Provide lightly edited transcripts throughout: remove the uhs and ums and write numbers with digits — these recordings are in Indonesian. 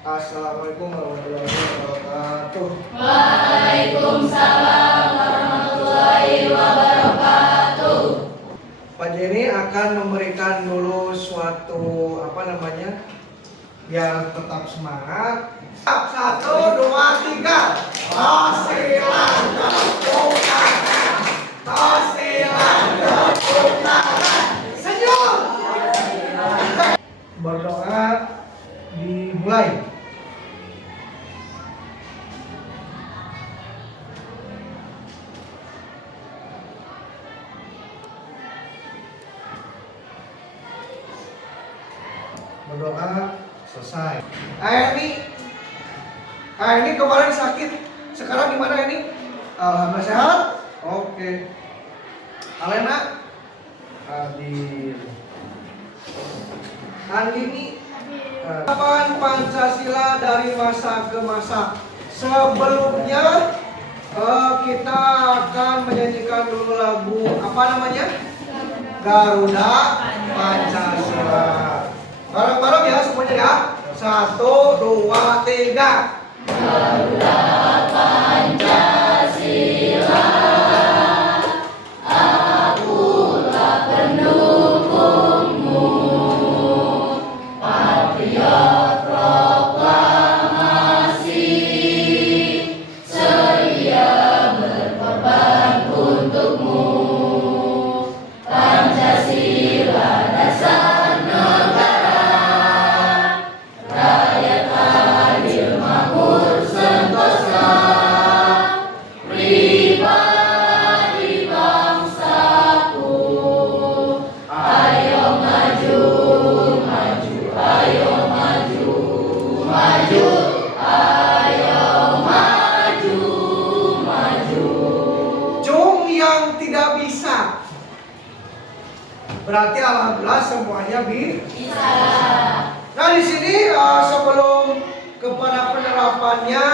Assalamualaikum warahmatullahi wabarakatuh. Waalaikumsalam warahmatullahi wabarakatuh. Pak Jenny akan memberikan dulu suatu biar tetap semangat. 1, 2, 3. Tosilan ketukangan. Tosilan ketukangan. Senyum. Berdoa dimulai. Berdoa selesai. Ini kemarin sakit, sekarang gimana ini? Alhamdulillah sehat. Oke. Alena, hadir. Andini, kapan Pancasila dari masa ke masa? Sebelumnya kita akan menyanyikan dulu lagu apa namanya? Garuda Pancasila. Bareng-bareng ya semuanya ya. 1, 2, 3. Garuda Pancasila, akulah pendukungmu, patriot proklamasi, sedia berkorban untukmu. Pancasila dasar negara, rakyat adil makmur sentosa, pribadi bangsaku. Ayo maju, maju, ayo maju, maju, ayo maju, maju. Cung yang tidak bisa. Berarti alhamdulillah semuanya Bisa. Nah di sini sebelum kepada penerapannya,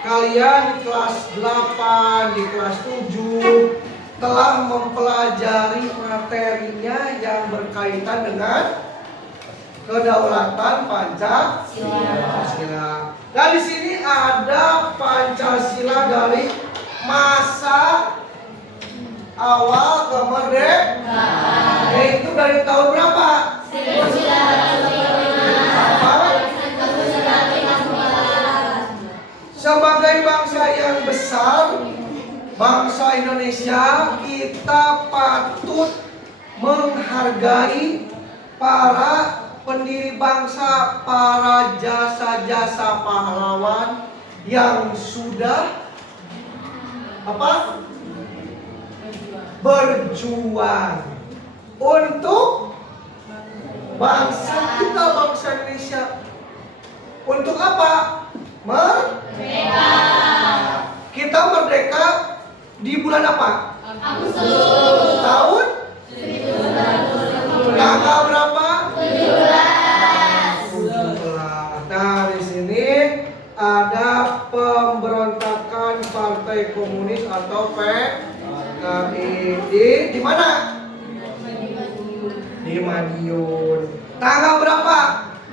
kalian di kelas 8, di kelas 7 telah mempelajari materinya yang berkaitan dengan kedaulatan Pancasila. Nah di sini ada Pancasila dari masa awal kemerdekaan. Itu dari tahun berapa? 1945. Sebagai bangsa yang besar, bangsa Indonesia, kita patut menghargai para pendiri bangsa, para jasa-jasa pahlawan yang sudah berjuang untuk bangsa kita, bangsa Indonesia. Untuk apa? Merdeka. Kita merdeka di bulan apa? Agustus. Tahun? 1945. Tanggal berapa? 17. 17. Nah, di sini ada pemberontakan Partai Komunis atau PKI di mana? Di Madiun. Tanggal berapa?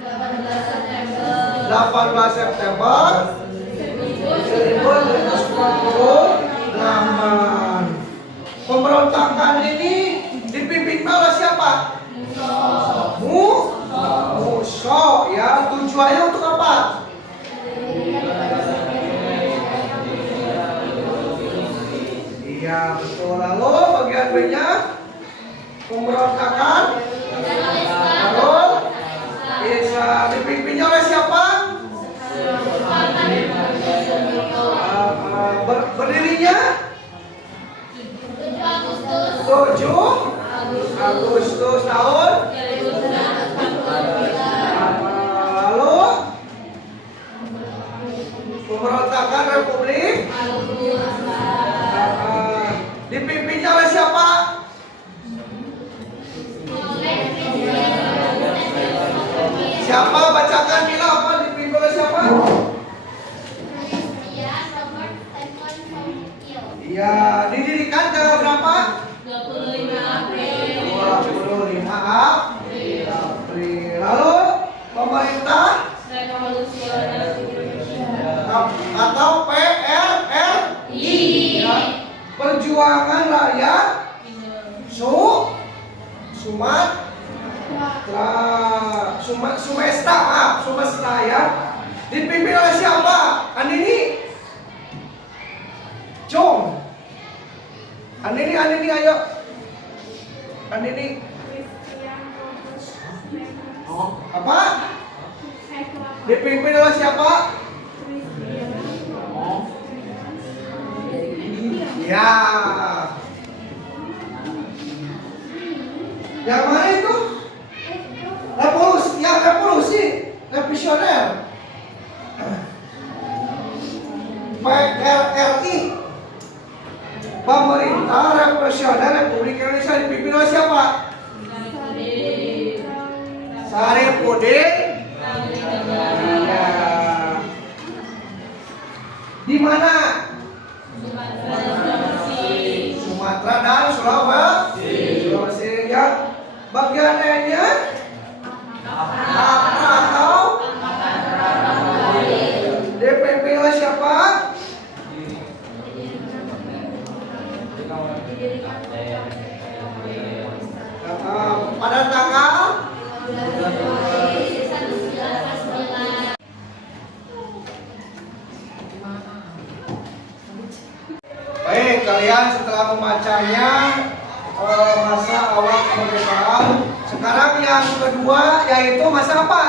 18 September 1948. Pemberontakan ini dipimpin oleh siapa? Musso, ya. Tujuannya untuk apa? Iya, betul. Lalu bagian B-nya pemberontakan. Lalu bisa dipimpinnya oleh siapa? Berdirinya 7 Agustus tahun. Lalu pemberontakan Republik dipimpinnya oleh siapa? Siapa? Bacakan Mila, apa dipimpin oleh siapa? Iya, didirikan tanggal berapa? 25 April 25 atau PRRI, ya. Perjuangan Rakyat Sumesta, ya. Dipimpin oleh siapa? Andini Jong. Andini ayo. Andini. Apa? Dipimpin oleh siapa? Ya. Yang mana itu? Revolusioner. PRRI. Pemerintah Revolusioner Republik Indonesia dipimpin oleh siapa? Saripudin. Ya. Di mana? Sumatera dan Sulawesi. Ya. Bagian E-nya atau dipimpin oleh siapa? Pada tanggal baik, kalian setelah membacanya masa awal kemerdekaan. Sekarang yang kedua yaitu masa apa?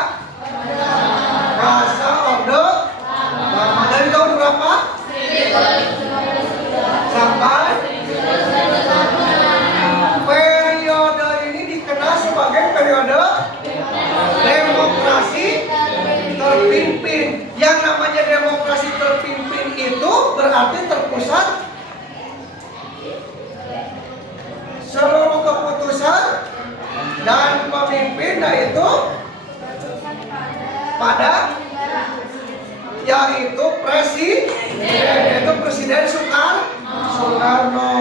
Masa Orde Lama. Dari tahun berapa? Sampai periode ini dikenal sebagai periode demokrasi terpimpin. Yang namanya demokrasi terpimpin itu berarti terpusat seluruh keputusan dan pemimpin, yaitu pada yaitu Presiden Soekarno.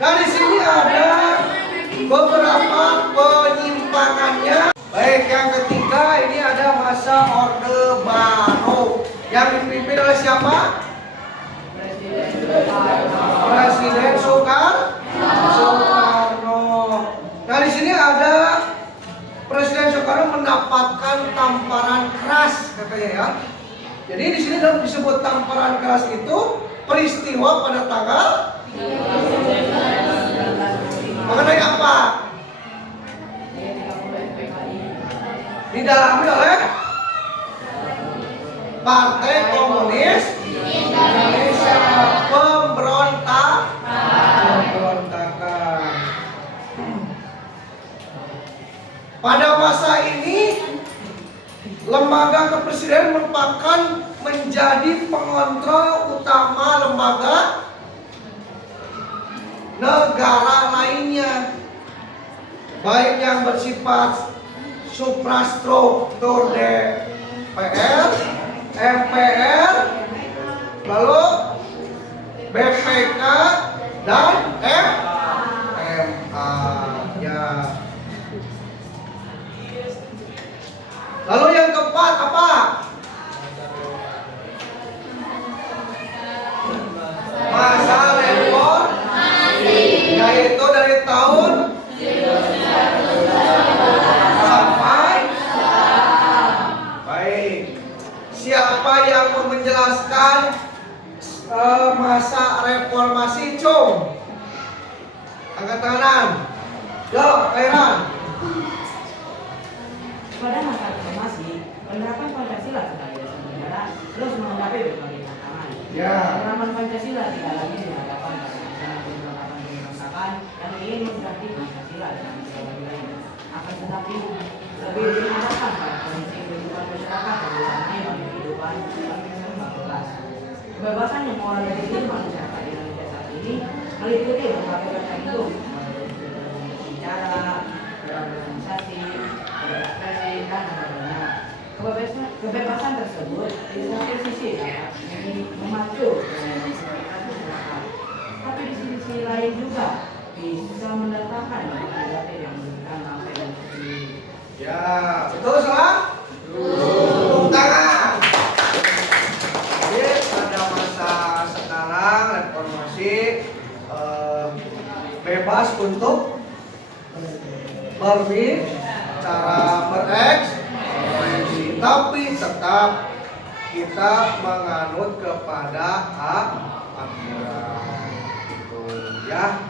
Nah, di sini ada beberapa penyimpangannya. Baik, yang ketiga ini ada masa Orde Baru yang dipimpin oleh siapa? Presiden Soekarno. Nah, di sini ada Presiden Soekarno mendapatkan tamparan keras, katanya, ya. Jadi di sini disebut tamparan keras itu peristiwa pada tanggal mengenai apa? Didalami oleh Partai Komunis Indonesia. Pemberontakan. Pada masa ini lembaga kepresidenan merupakan menjadi pengontrol utama lembaga negara lainnya, baik yang bersifat suprastruktur DPR, MPR, lalu BPK dan MA, ya. Lalu yang keempat apa? Masa reformasi, yaitu dari tahun sampai. Baik. Siapa yang mau menjelaskan masa reformasi? Cung, angkat tangan. Yo, Kairan. Pada masa reformasi, penerapan Pancasila sebagai dasar negara terus menghadapi berbagai tantangan. Ya. Penerapan Pancasila tidak lagi dihadapkan pada rencana pemberontakan yang ingin mengganti Pancasila dengan segala wilayah. Akan tetapi lebih diarahkan pada kondisi kehidupan masyarakat yang diwarnai oleh kehidupan bangsa berkelas. Kebebasan yang mulai dari diri masyarakat Indonesia saat ini meliputi berbagai macam hidup, bicara, berorganisasi, berekspresi, dan sebagainya. Kebebasan tersebut di satu sisi dapat memacu kreativitas masyarakat, tapi di sisi lain juga bisa mendatangkan negatif yang memberikan dampak yang sendiri. Ya, betul salah? Tepuk tangan. untuk berbicara, berekspresi, tapi tetap kita menganut kepada aturan. Gitu ya.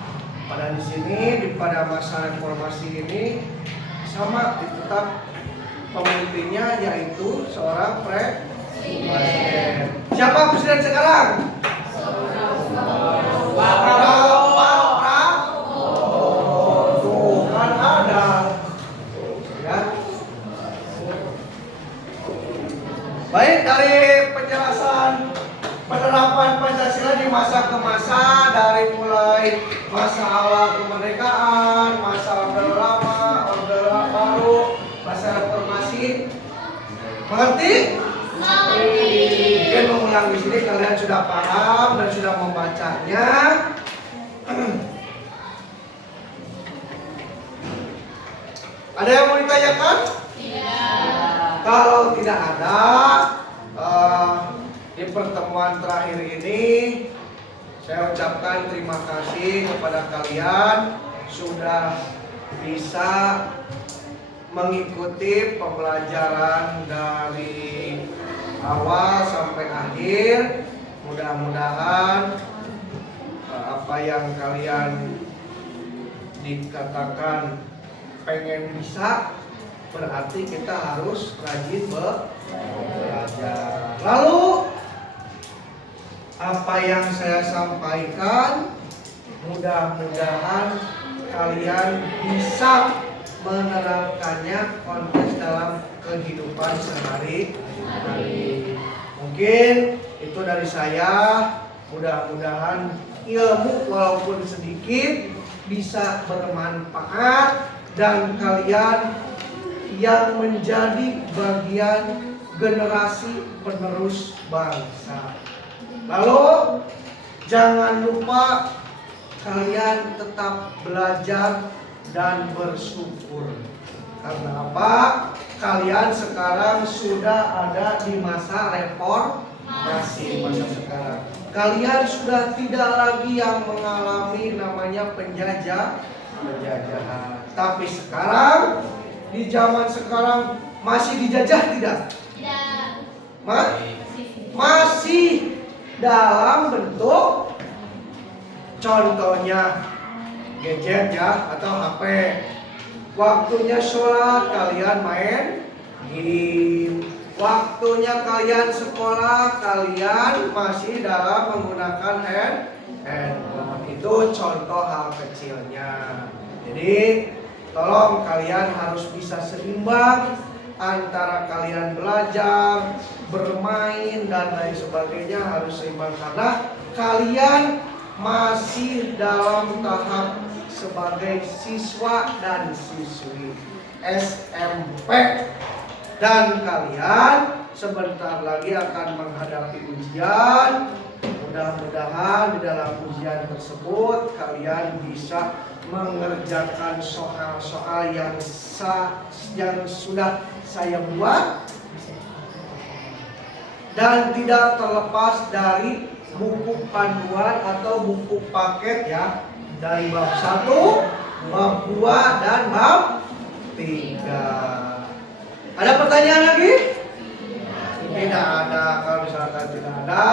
Pada di sini pada masa reformasi ini sama tetap pemimpinnya yaitu seorang presiden. Siapa presiden sekarang? Tuh kan ada. Ya. Baik, dari penjelasan penerapan Pancasila di masa ke masa, dari mulai masa awal kemerdekaan, masa Orde Lama, Orde Baru, masa reformasi. Mengerti? Mungkin mengulang di sini kalian sudah paham dan sudah membacanya. Ada yang mau ditanyakan? Kalau tidak ada, di pertemuan terakhir ini saya ucapkan terima kasih kepada kalian sudah bisa mengikuti pembelajaran dari awal sampai akhir. Mudah-mudahan apa yang kalian dikatakan pengen bisa, berarti kita harus rajin belajar. Lalu apa yang saya sampaikan mudah-mudahan kalian bisa menerapkannya konteks dalam kehidupan sehari-hari. Mungkin itu dari saya. Mudah-mudahan ilmu walaupun sedikit bisa bermanfaat dan kalian yang menjadi bagian generasi penerus bangsa. Lalu jangan lupa kalian tetap belajar dan bersyukur. Karena apa? Kalian sekarang sudah ada di masa reformasi, masa sekarang. Kalian sudah tidak lagi yang mengalami namanya penjajahan. Tapi sekarang di zaman sekarang masih dijajah tidak? Masih dalam bentuk contohnya gadget ya atau HP. Waktunya sholat kalian main game. Waktunya kalian sekolah kalian masih dalam menggunakan handphone. Itu contoh hal kecilnya. Jadi tolong kalian harus bisa seimbang antara kalian belajar, bermain dan lain sebagainya harus seimbang karena kalian masih dalam tahap sebagai siswa dan siswi SMP dan kalian sebentar lagi akan menghadapi ujian. Mudah-mudahan di dalam ujian tersebut kalian bisa mengerjakan soal-soal yang sudah saya buat dan tidak terlepas dari buku panduan atau buku paket ya, dari bab 1, bab 2 dan bab 3. Ada pertanyaan lagi? Tidak ada. Kalau misalkan tidak ada,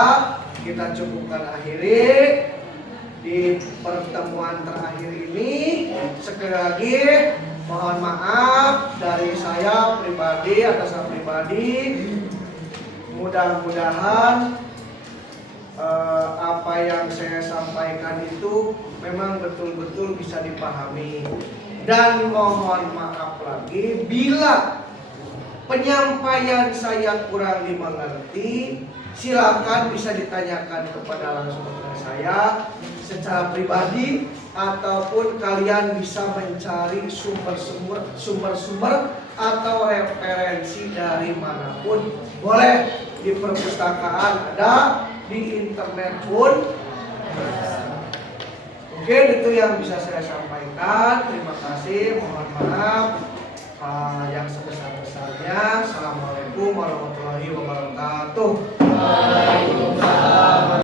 kita cukupkan akhiri di pertemuan terakhir ini. Sekali lagi mohon maaf dari saya pribadi, atas nama pribadi. Mudah-mudahan apa yang saya sampaikan itu memang betul-betul bisa dipahami. Dan mohon maaf lagi bila penyampaian saya kurang dimengerti, silakan bisa ditanyakan kepada langsung kepada saya secara pribadi ataupun kalian bisa mencari sumber-sumber atau referensi dari manapun. Boleh di perpustakaan ada, di internet pun. Mungkin itu yang bisa saya sampaikan. Terima kasih, mohon maaf yang sebesar-besarnya. Assalamualaikum warahmatullahi wabarakatuh.